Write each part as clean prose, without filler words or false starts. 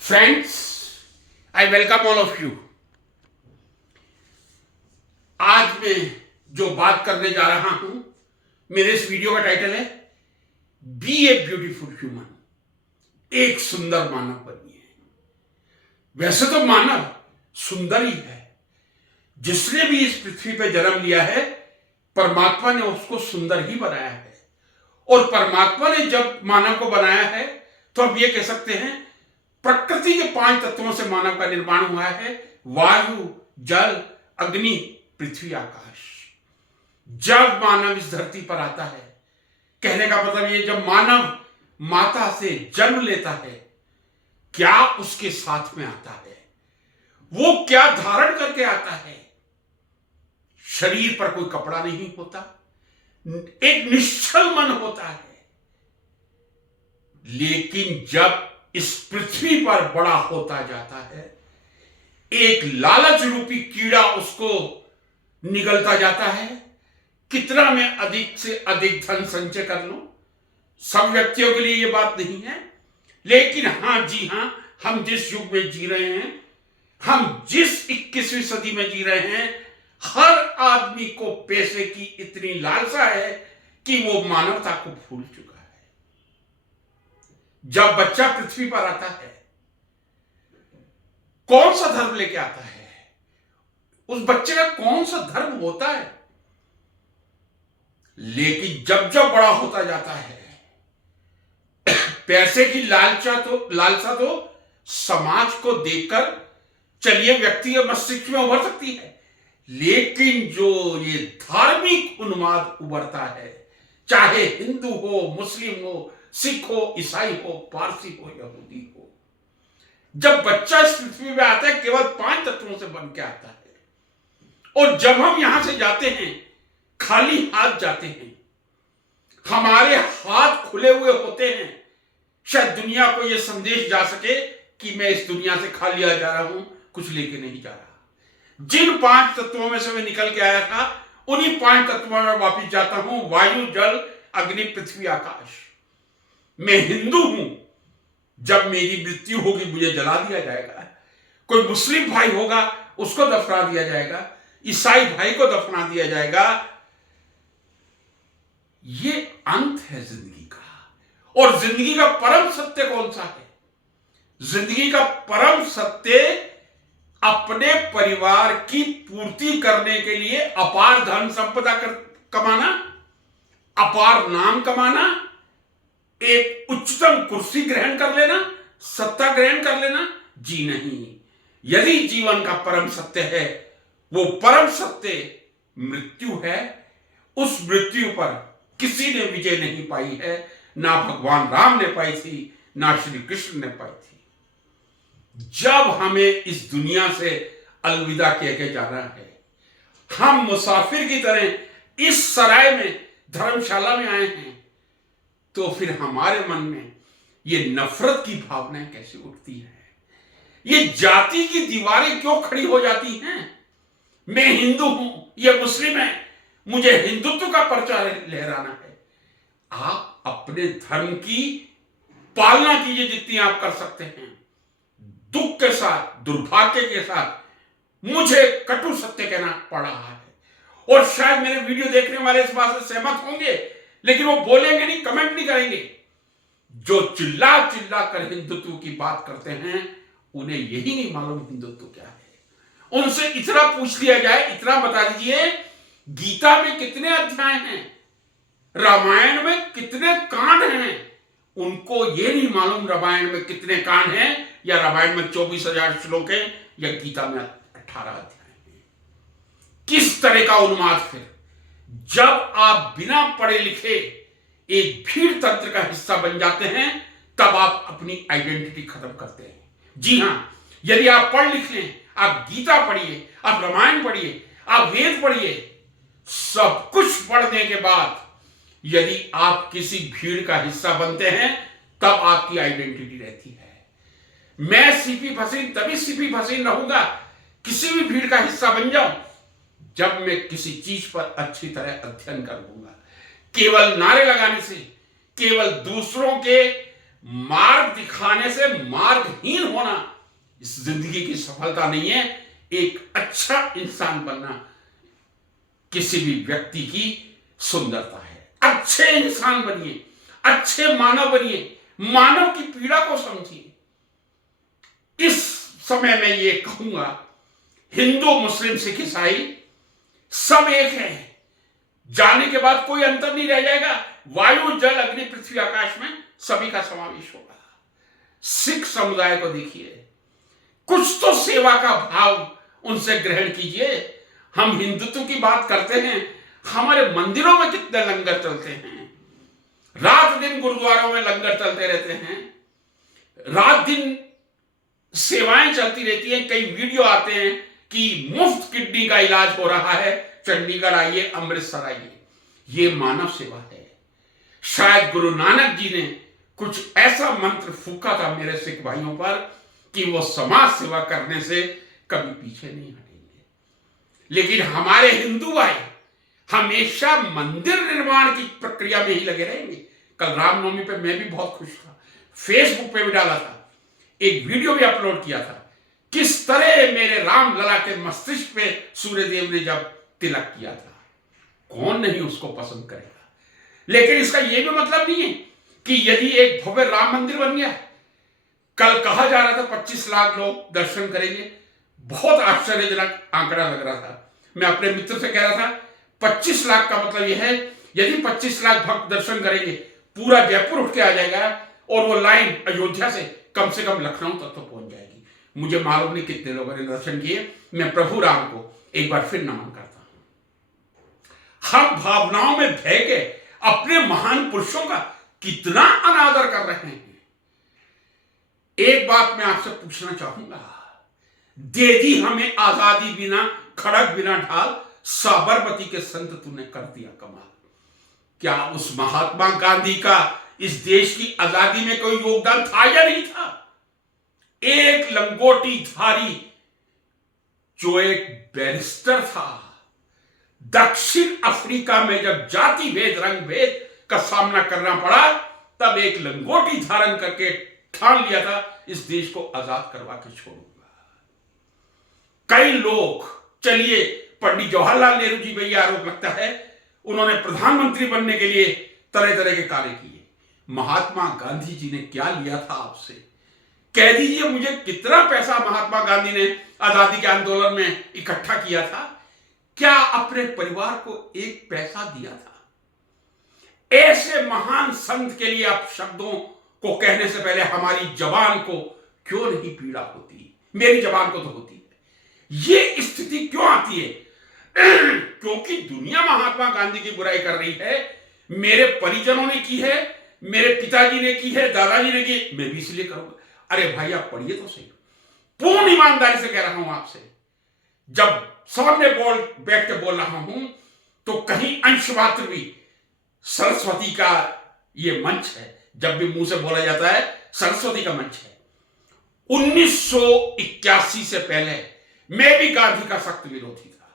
Friends, I welcome all of you. आज मैं जो बात करने जा रहा हूं, मेरे इस वीडियो का टाइटल है बी ए ब्यूटीफुल ह्यूमन। एक सुंदर मानव बनिए। वैसे तो मानव सुंदर ही है। जिसने भी इस पृथ्वी पर जन्म लिया है, परमात्मा ने उसको सुंदर ही बनाया है। और परमात्मा ने जब मानव को बनाया है तो हम ये कह सकते हैं प्रकृति के 5 तत्वों से मानव का निर्माण हुआ है। वायु, जल, अग्नि, पृथ्वी, आकाश। जब मानव इस धरती पर आता है, कहने का मतलब ये, जब मानव माता से जन्म लेता है, क्या उसके साथ में आता है, वो क्या धारण करके आता है। शरीर पर कोई कपड़ा नहीं होता, एक निश्चल मन होता है। लेकिन जब इस पृथ्वी पर बड़ा होता जाता है, एक लालच रूपी कीड़ा उसको निगलता जाता है। कितना मैं अधिक से अधिक धन संचय कर लूं। सब व्यक्तियों के लिए यह बात नहीं है, लेकिन हां, जी हां, हम जिस युग में जी रहे हैं, हम जिस 21वीं सदी में जी रहे हैं, हर आदमी को पैसे की इतनी लालसा है कि वो मानवता को भूल चुका है। जब बच्चा पृथ्वी पर आता है, कौन सा धर्म लेके आता है, उस बच्चे का कौन सा धर्म होता है। लेकिन जब जब बड़ा होता जाता है, पैसे की लालसा तो समाज को देखकर चलिए व्यक्ति के मस्तिष्क में उभर सकती है, लेकिन जो ये धार्मिक उन्माद उभरता है, चाहे हिंदू हो, मुस्लिम हो, सिख हो, ईसाई हो, पारसी हो, यहूदी हो, जब बच्चा इस पृथ्वी में आता है, केवल 5 तत्वों से बन के आता है। और जब हम यहां से जाते हैं, खाली हाथ जाते हैं, हमारे हाथ खुले हुए होते हैं, शायद दुनिया को यह संदेश जा सके कि मैं इस दुनिया से खाली आ जा रहा हूं, कुछ लेके नहीं जा रहा। जिन 5 तत्वों में से मैं निकल के आया था, उन्हीं 5 तत्वों में वापिस जाता हूं। वायु, जल, अग्नि, पृथ्वी, आकाश। मैं हिंदू हूं, जब मेरी मृत्यु होगी मुझे जला दिया जाएगा। कोई मुस्लिम भाई होगा, उसको दफना दिया जाएगा। ईसाई भाई को दफना दिया जाएगा। ये अंत है जिंदगी का। और जिंदगी का परम सत्य कौन सा है? जिंदगी का परम सत्य अपने परिवार की पूर्ति करने के लिए अपार धन संपदा कमाना, अपार नाम कमाना, एक उच्चतम कुर्सी ग्रहण कर लेना, सत्ता ग्रहण कर लेना। जी नहीं। यदि जीवन का परम सत्य है, वो परम सत्य मृत्यु है। उस मृत्यु पर किसी ने विजय नहीं पाई है। ना भगवान राम ने पाई थी, ना श्री कृष्ण ने पाई थी। जब हमें इस दुनिया से अलविदा कह के जाना है, हम मुसाफिर की तरह इस सराय में, धर्मशाला में आए हैं, तो फिर हमारे मन में ये नफरत की भावनाएं कैसे उठती है? ये जाति की दीवारें क्यों खड़ी हो जाती हैं? मैं हिंदू हूं, ये मुस्लिम है, मुझे हिंदुत्व का परचा लहराना है। आप अपने धर्म की पालना कीजिए जितनी आप कर सकते हैं। दुख के साथ, दुर्भाग्य के साथ मुझे कटु सत्य कहना पड़ रहा है। और शायद मेरे वीडियो देखने वाले इस बात से सहमत होंगे, लेकिन वो बोलेंगे नहीं, कमेंट नहीं करेंगे। जो चिल्ला चिल्ला कर हिंदुत्व की बात करते हैं, उन्हें यही नहीं मालूम हिंदुत्व क्या है। उनसे इतना पूछ लिया जाए, इतना बता दीजिए, गीता में कितने अध्याय हैं, रामायण में कितने कांड हैं। उनको यह नहीं मालूम रामायण में कितने कांड हैं, या रामायण में 24,000 श्लोक हैं, या गीता में 18 अध्याय हैं। किस तरह का उन्माद फिर? जब आप बिना पढ़े लिखे एक भीड़ तंत्र का हिस्सा बन जाते हैं, तब आप अपनी आइडेंटिटी खत्म करते हैं। जी हां, यदि आप पढ़ लिख लें, आप गीता पढ़िए, आप रामायण पढ़िए, आप वेद पढ़िए, सब कुछ पढ़ने के बाद यदि आप किसी भीड़ का हिस्सा बनते हैं, तब आपकी आइडेंटिटी रहती है। मैं सीपी फसीन तभी सीपी फसीन रहूंगा, किसी भी भीड़ का हिस्सा बन जाऊं, जब मैं किसी चीज पर अच्छी तरह अध्ययन कर लूंगा। केवल नारे लगाने से, केवल दूसरों के मार्ग दिखाने से मार्गहीन होना इस जिंदगी की सफलता नहीं है। एक अच्छा इंसान बनना किसी भी व्यक्ति की सुंदरता है। अच्छे इंसान बनिए, अच्छे मानव बनिए, मानव की पीड़ा को समझिए। इस समय मैं ये कहूंगा, हिंदू, मुस्लिम, सिख, ईसाई सब एक है। जाने के बाद कोई अंतर नहीं रह जाएगा। वायु, जल, अग्नि, पृथ्वी, आकाश में सभी का समावेश होगा। सिख समुदाय को देखिए, कुछ तो सेवा का भाव उनसे ग्रहण कीजिए। हम हिंदुत्व की बात करते हैं, हमारे मंदिरों में कितने लंगर चलते हैं, रात दिन गुरुद्वारों में लंगर चलते रहते हैं, रात दिन सेवाएं चलती रहती हैं। कई वीडियो आते हैं कि मुफ्त किडनी का इलाज हो रहा है, चंडीगढ़ आइए, अमृतसर आइए। ये मानव सेवा है। शायद गुरु नानक जी ने कुछ ऐसा मंत्र फूका था मेरे सिख भाइयों पर कि वो समाज सेवा करने से कभी पीछे नहीं हटेंगे। लेकिन हमारे हिंदू भाई हमेशा मंदिर निर्माण की प्रक्रिया में ही लगे रहेंगे। कल रामनवमी पे मैं भी बहुत खुश था, फेसबुक पे भी डाला था, एक वीडियो भी अपलोड किया था, किस तरह मेरे राम लला के मस्तिष्क पे सूर्यदेव ने जब तिलक किया था। कौन नहीं उसको पसंद करेगा। लेकिन इसका यह भी मतलब नहीं है कि यदि एक भव्य राम मंदिर बन गया, कल कहा जा रहा था 25 लाख लोग दर्शन करेंगे, बहुत आश्चर्यजनक आंकड़ा लग रहा था। मैं अपने मित्र से कह रहा था 25 लाख का मतलब यह है, यदि 25 लाख भक्त दर्शन करेंगे, पूरा जयपुर उठ के आ जाएगा और वो लाइन अयोध्या से कम लखनऊ तक तो पहुंच जाएगी। मुझे मालूम नहीं कितने लोगों ने दर्शन किए। मैं प्रभु राम को एक बार फिर नमन करता हूं। हम भावनाओं में बह के अपने महान पुरुषों का कितना अनादर कर रहे हैं। एक बात मैं आपसे पूछना चाहूंगा, दे दी हमें आजादी बिना खड़क बिना ढाल, साबरमती के संत तूने कर दिया कमाल। क्या उस महात्मा गांधी का इस देश की आजादी में कोई योगदान था या नहीं था? एक लंगोटी धारी जो एक बैरिस्टर था, दक्षिण अफ्रीका में जब जाति भेद, रंग भेद का सामना करना पड़ा, तब एक लंगोटी धारण करके ठान लिया था इस देश को आजाद करवा के छोड़ूंगा। कई लोग, चलिए पंडित जवाहरलाल नेहरू जी पे यह आरोप लगता है उन्होंने प्रधानमंत्री बनने के लिए तरह तरह के कार्य किए। महात्मा गांधी जी ने क्या लिया था आपसे? कह दीजिए मुझे, कितना पैसा महात्मा गांधी ने आजादी के आंदोलन में इकट्ठा किया था? क्या अपने परिवार को एक पैसा दिया था? ऐसे महान संत के लिए आप शब्दों को कहने से पहले हमारी जबान को क्यों नहीं पीड़ा होती? मेरी जबान को तो होती है। ये स्थिति क्यों आती है? क्योंकि दुनिया महात्मा गांधी की बुराई कर रही है। मेरे परिजनों ने की है, मेरे पिताजी ने की है, दादाजी ने की, मैं भी इसलिए करूंगा। अरे भाई आप पढ़िए तो सही। पूर्ण ईमानदारी से कह रहा हूं आपसे, जब सामने बैठ के बोल रहा हूं तो कहीं अंश मात्र भी सरस्वती का ये मंच है। जब भी मुंह से बोला जाता है सरस्वती का मंच है। 1981 से पहले मैं भी गांधी का सख्त विरोधी था,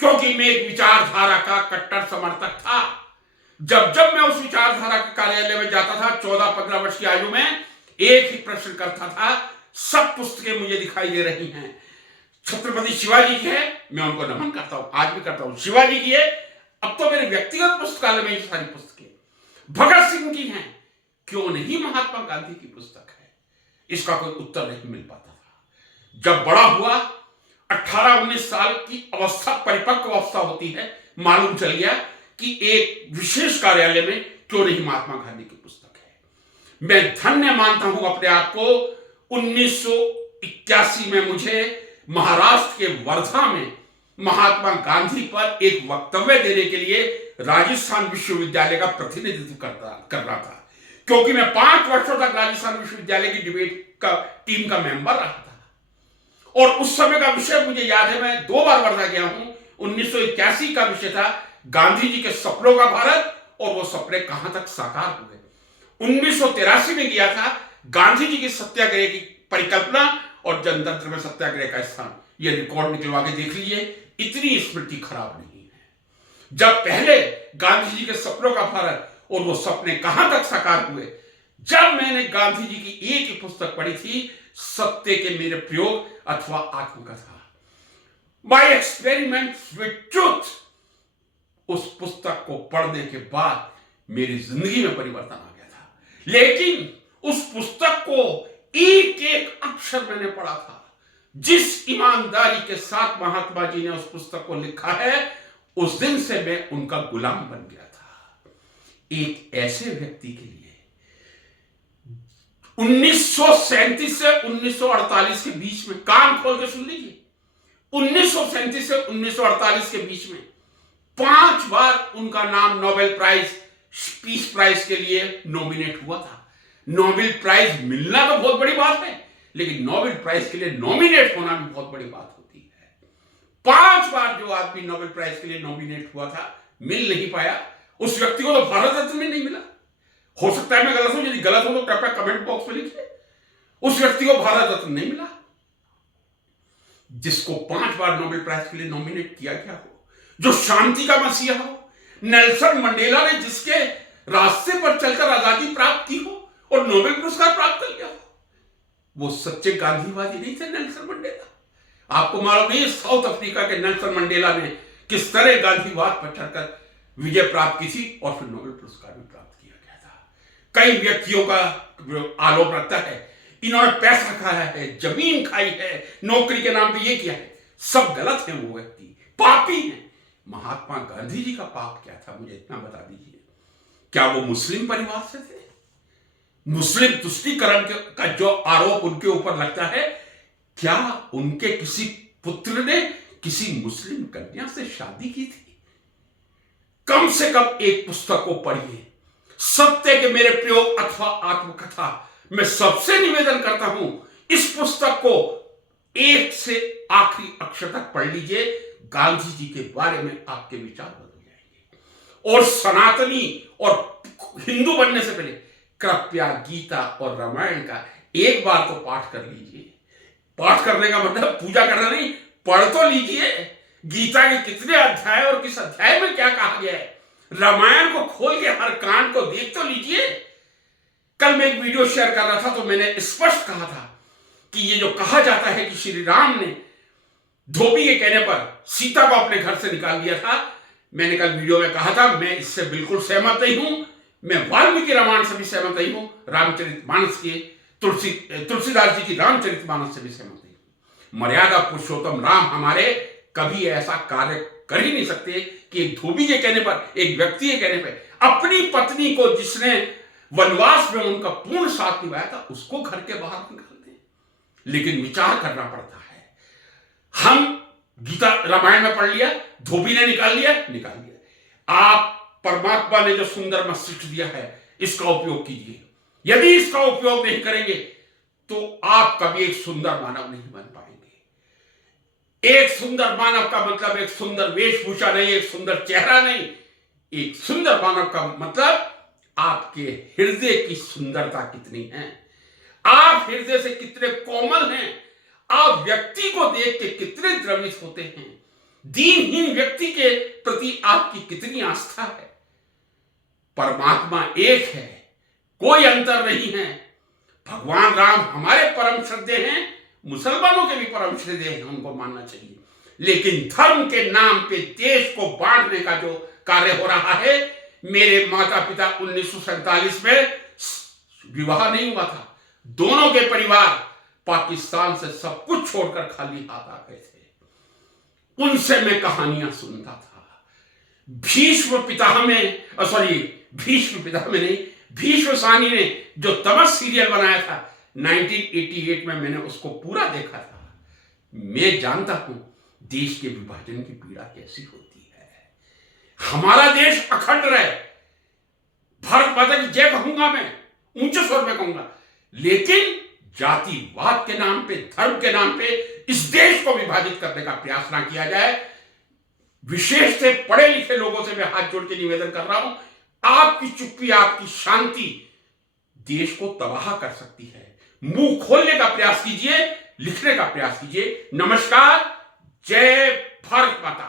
क्योंकि मैं एक विचारधारा का कट्टर समर्थक था। जब जब मैं उस विचारधारा के कार्यालय में जाता था 14-15 वर्ष की आयु में, एक ही प्रश्न करता था। सब पुस्तकें मुझे दिखाई दे रही हैं, छत्रपति शिवाजी की है, मैं उनको नमन करता हूं, आज भी करता हूं। शिवाजी की है, अब तो मेरे व्यक्तिगत पुस्तकालय में ये सारी पुस्तकें। भगत सिंह की हैं, क्यों नहीं महात्मा गांधी की पुस्तक है? इसका कोई उत्तर नहीं मिल पाता था। जब बड़ा हुआ, 18-19 साल की अवस्था, परिपक्व अवस्था होती है, मालूम चल गया कि एक विशेष कार्यालय में क्यों नहीं महात्मा गांधी की पुस्तक है। मैं धन्य मानता हूं अपने आप को। 1981 में मुझे महाराष्ट्र के वर्धा में महात्मा गांधी पर एक वक्तव्य देने के लिए राजस्थान विश्वविद्यालय का प्रतिनिधित्व करना था, क्योंकि मैं 5 वर्षों तक राजस्थान विश्वविद्यालय की डिबेट का टीम का मेंबर रहा था। और उस समय का विषय मुझे याद है, मैं 2 बार वर्धा गया हूं। 1981 का विषय था गांधी जी के सपनों का भारत, और वो सपने कहां तक साकार हुए। 1983 में गया था, गांधी जी की सत्याग्रह की परिकल्पना और जनतंत्र में सत्याग्रह का स्थान। ये रिकॉर्ड निकलवा के देख लीजिए, इतनी स्मृति खराब नहीं है। जब पहले गांधी जी के सपनों का भारत और वो सपने कहां तक साकार हुए, जब मैंने गांधी जी की एक ही पुस्तक पढ़ी थी, सत्य के मेरे प्रयोग अथवा आत्मकथा, माई एक्सपेरिमेंट विद ट्रूथ, उस पुस्तक को पढ़ने के बाद मेरी जिंदगी में परिवर्तन आ गया था। लेकिन उस पुस्तक को एक एक अक्षर मैंने पढ़ा था। जिस ईमानदारी के साथ महात्मा जी ने उस पुस्तक को लिखा है, उस दिन से मैं उनका गुलाम बन गया था। एक ऐसे व्यक्ति के लिए 1937 से 1948 के बीच में, कान खोल के सुन लीजिए, 1937 से 1948 के बीच में 5 बार उनका नाम नोबेल प्राइज, पीस प्राइज के लिए नॉमिनेट हुआ था। नोबेल प्राइज मिलना तो बहुत बड़ी बात है, लेकिन नोबेल प्राइज के लिए नॉमिनेट होना भी बहुत बड़ी बात होती है। 5 बार जो आदमी नोबेल प्राइज के लिए नॉमिनेट हुआ था, मिल नहीं पाया। उस व्यक्ति को तो भारत रत्न में नहीं मिला। हो सकता है मैं गलत हूं, यदि गलत हो तो कृपया कमेंट बॉक्स में लिखिए। उस व्यक्ति को भारत रत्न नहीं मिला जिसको 5 बार नोबेल प्राइज के लिए नॉमिनेट किया गया हो, जो शांति का मसीहा हो। नेल्सन मंडेला ने जिसके रास्ते पर चलकर आजादी प्राप्त की हो और नोबेल पुरस्कार प्राप्त कर लिया हो, वो सच्चे गांधीवादी नहीं थे नेल्सन मंडेला। आपको मालूम नहीं, साउथ अफ्रीका के नेल्सन मंडेला ने किस तरह गांधीवाद पर चढ़कर विजय प्राप्त की थी और फिर नोबेल पुरस्कार भी प्राप्त किया गया था। कई व्यक्तियों का आरोप लगता है इन्होंने पैसा खाया है, जमीन खाई है, नौकरी के नाम पे ये किया है। सब गलत है, वो व्यक्ति पापी है। महात्मा गांधी जी का पाप क्या था, मुझे इतना बता दीजिए। क्या वो मुस्लिम परिवार से थे? मुस्लिम तुष्टीकरण का जो आरोप उनके ऊपर लगता है, क्या उनके किसी पुत्र ने किसी मुस्लिम कन्या से शादी की थी? कम से कम एक पुस्तक को पढ़िए, सत्य के मेरे प्रयोग अथवा आत्मकथा। मैं सबसे निवेदन करता हूं, इस पुस्तक को एक से आखिरी अक्षर तक पढ़ लीजिए। गांधी जी के बारे में आपके विचार बदल जाएंगे। और सनातनी और हिंदू बनने से पहले कृपया गीता और रामायण का एक बार तो पाठ कर लीजिए। पाठ करने का मतलब पूजा करना नहीं, पढ़ तो लीजिए। गीता के कितने अध्याय और किस अध्याय में क्या कहा गया है, रामायण को खोल के हर कांड को देख तो लीजिए। कल मैं एक वीडियो शेयर कर रहा था तो मैंने स्पष्ट कहा था कि ये जो कहा जाता है कि श्री राम ने धोबी के कहने पर सीता को अपने घर से निकाल दिया था, मैंने कल वीडियो में कहा था मैं इससे बिल्कुल सहमत नहीं हूं। मैं वाल्मीकि रामायण से भी सहमत नहीं हूं, रामचरितमानस के तुलसीदास जी की रामचरितमानस से भी सहमत नहीं हूं। मर्यादा पुरुषोत्तम राम हमारे कभी ऐसा कार्य कर ही नहीं सकते कि एक धोबी के कहने पर, एक व्यक्ति के कहने पर अपनी पत्नी को जिसने वनवास में उनका पूर्ण साथ निभाया था उसको घर के बाहर निकाल दें। लेकिन विचार करना पड़ता है। हम गीता रामायण में पढ़ लिया, धोबी ने निकाल लिया। आप परमात्मा ने जो सुंदर मस्तिष्क दिया है इसका उपयोग कीजिए। यदि इसका उपयोग नहीं करेंगे तो आप कभी एक सुंदर मानव नहीं बन पाएंगे। एक सुंदर मानव का मतलब एक सुंदर वेशभूषा नहीं, एक सुंदर चेहरा नहीं। एक सुंदर मानव का मतलब आपके हृदय की सुंदरता कितनी है, आप हृदय से कितने कोमल हैं, आप व्यक्ति को देख के कितने द्रवित होते हैं, दीनहीन व्यक्ति के प्रति आपकी कितनी आस्था है। परमात्मा एक है, कोई अंतर नहीं है। भगवान राम हमारे परम श्रद्धेय हैं, मुसलमानों के भी परम श्रद्धेय हैं, उनको मानना चाहिए। लेकिन धर्म के नाम पे देश को बांटने का जो कार्य हो रहा है, मेरे माता पिता 1947 में विवाह नहीं हुआ था, दोनों के परिवार पाकिस्तान से सब कुछ छोड़कर खाली हाथ आ गए थे। उनसे मैं कहानियां सुनता था। भीष्म पितामह नहीं, भीष्म सानी ने जो तमस सीरियल बनाया था 1988 में, मैंने उसको पूरा देखा था। मैं जानता हूं देश के विभाजन की पीड़ा कैसी होती है। हमारा देश अखंड रहे, भारत माता की जय कहूंगा, मैं ऊंचे स्वर में कहूंगा, लेकिन जातिवाद के नाम पे, धर्म के नाम पे इस देश को विभाजित करने का प्रयास ना किया जाए। विशेष से पढ़े लिखे लोगों से मैं हाथ जोड़ के निवेदन कर रहा हूं, आपकी चुप्पी, आपकी शांति देश को तबाह कर सकती है। मुंह खोलने का प्रयास कीजिए, लिखने का प्रयास कीजिए। नमस्कार, जय भारत माता।